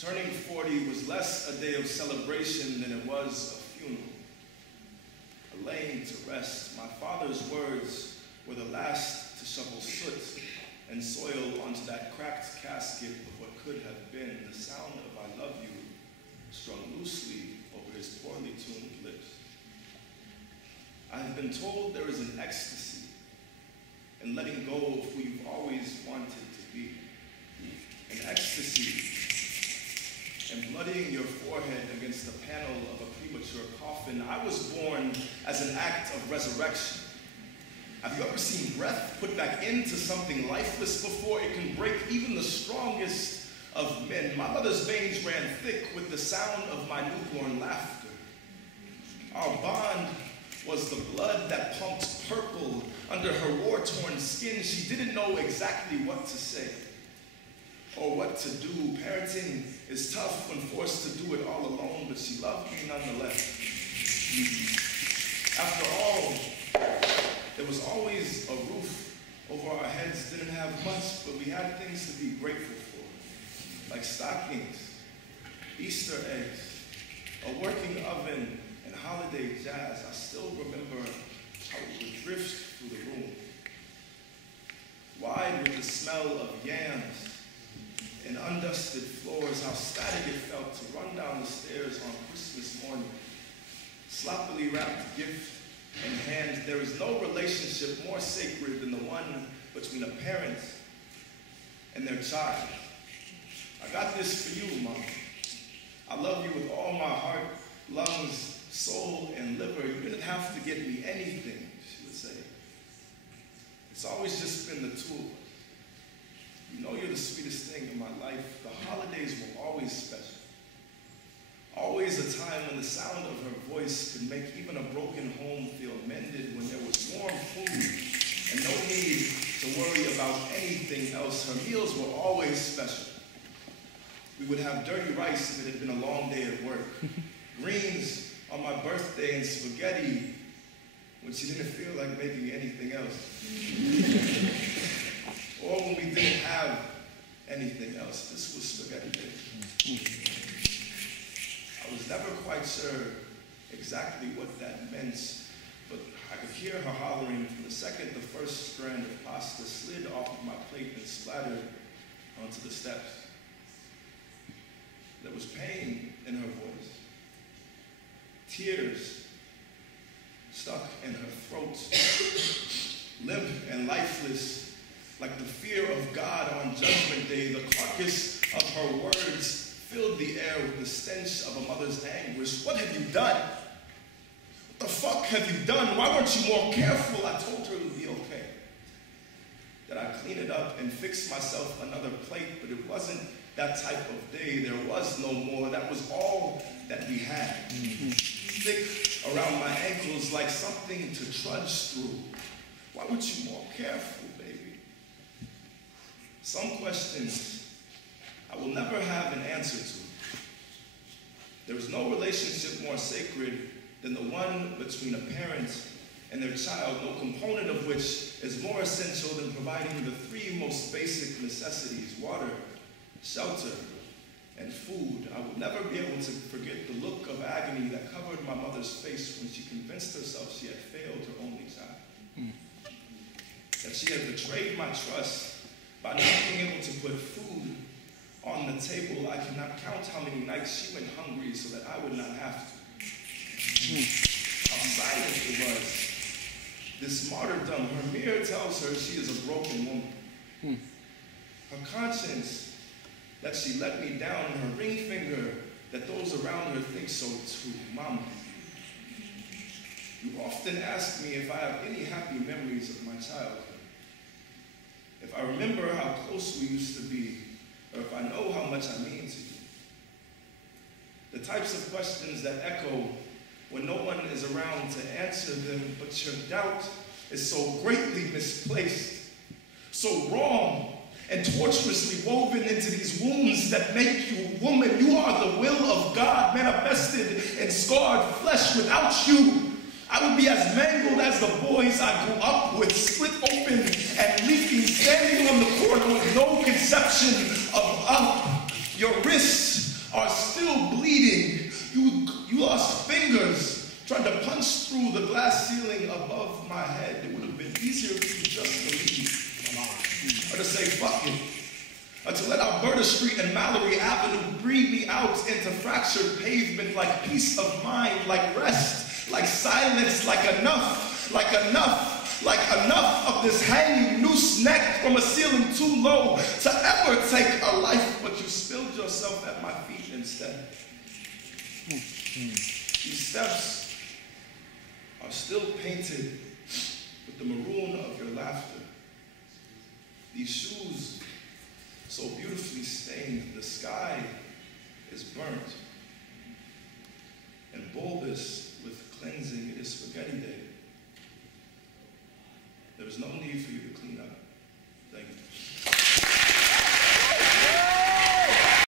Turning 40 was less a day of celebration than it was a funeral. A laying to rest. My father's words were the last to shovel soot and soil onto that cracked casket of what could have been the sound of I love you strung loosely over his poorly tuned lips. I have been told there is an ecstasy in letting go of who you've always wanted to be. An ecstasy in bloodying your forehead against the panel of a premature coffin. I was born as an act of resurrection. Have you ever seen breath put back into something lifeless before it can break even the strongest of men? My mother's veins ran thick with the sound of my newborn laughter. Our bond was the blood that pumped purple under her war-torn skin. She didn't know exactly what to say or what to do. Parenting is tough when forced to do it all alone, but she loved me nonetheless. After all, there was always a roof over our heads. Didn't have much, but we had things to be grateful for, like stockings, Easter eggs, a working oven, and holiday jazz. I still remember how we would drift through the room, wide with the smell of yams and undusted floors, how static it felt to run down the stairs on Christmas morning. Sloppily wrapped gift in hand. There is no relationship more sacred than the one between a parent and their child. I got this for you, Mom. I love you with all my heart, lungs, soul, and liver. You didn't have to get me anything, she would say. It's always just been the two of us. You know you're the sweetest thing in my life. The holidays were always special. Always a time when the sound of her voice could make even a broken home feel mended, when there was warm food and no need to worry about anything else. Her meals were always special. We would have dirty rice if it had been a long day at work, greens on my birthday, and spaghetti when she didn't feel like making anything else. Or when we didn't have anything else. This was spaghetti day. I was never quite sure exactly what that meant, but I could hear her hollering from the second the first strand of pasta slid off of my plate and splattered onto the steps. There was pain in her voice, tears stuck in her throat, limp and lifeless, like the fear of God on Judgment Day. The carcass of her words filled the air with the stench of a mother's anguish. What have you done? What the fuck have you done? Why weren't you more careful? I told her it would be okay, that I'd clean it up and fix myself another plate, but it wasn't that type of day. There was no more. That was all that we had. Thick around my ankles like something to trudge through. Why weren't you more careful, baby? Some questions I will never have an answer to. There is no relationship more sacred than the one between a parent and their child, no component of which is more essential than providing the three most basic necessities: water, shelter, and food. I will never be able to forget the look of agony that covered my mother's face when she convinced herself she had failed her only child. That she had betrayed my trust by not being able to put food on the table. I cannot count how many nights she went hungry so that I would not have to. How silent it was. This martyrdom, her mirror tells her she is a broken woman. Her conscience, that she let me down, and her ring finger, that those around her think so too. Mama, you often ask me if I have any happy memories of my childhood. If I remember how close we used to be, or if I know how much I mean to you. The types of questions that echo when no one is around to answer them, but your doubt is so greatly misplaced, so wrong, and tortuously woven into these wounds that make you woman. You are the will of God manifested in scarred flesh. Without you, I would be as mangled as the boys I grew up with, split open and leaking, standing on the corner with no conception of your wrists punched through the glass ceiling above my head, it would have been easier for you just to leave. Or to say, fuck it. Or to let Alberta Street and Mallory Avenue breathe me out into fractured pavement, like peace of mind, like rest, like silence, like enough, like enough, like enough of this hanging noose neck from a ceiling too low to ever take a life, but you spilled yourself at my feet instead. These steps are still painted with the maroon of your laughter. These shoes so beautifully stained, the sky is burnt and bulbous with cleansing. It is spaghetti day. There is no need for you to clean up.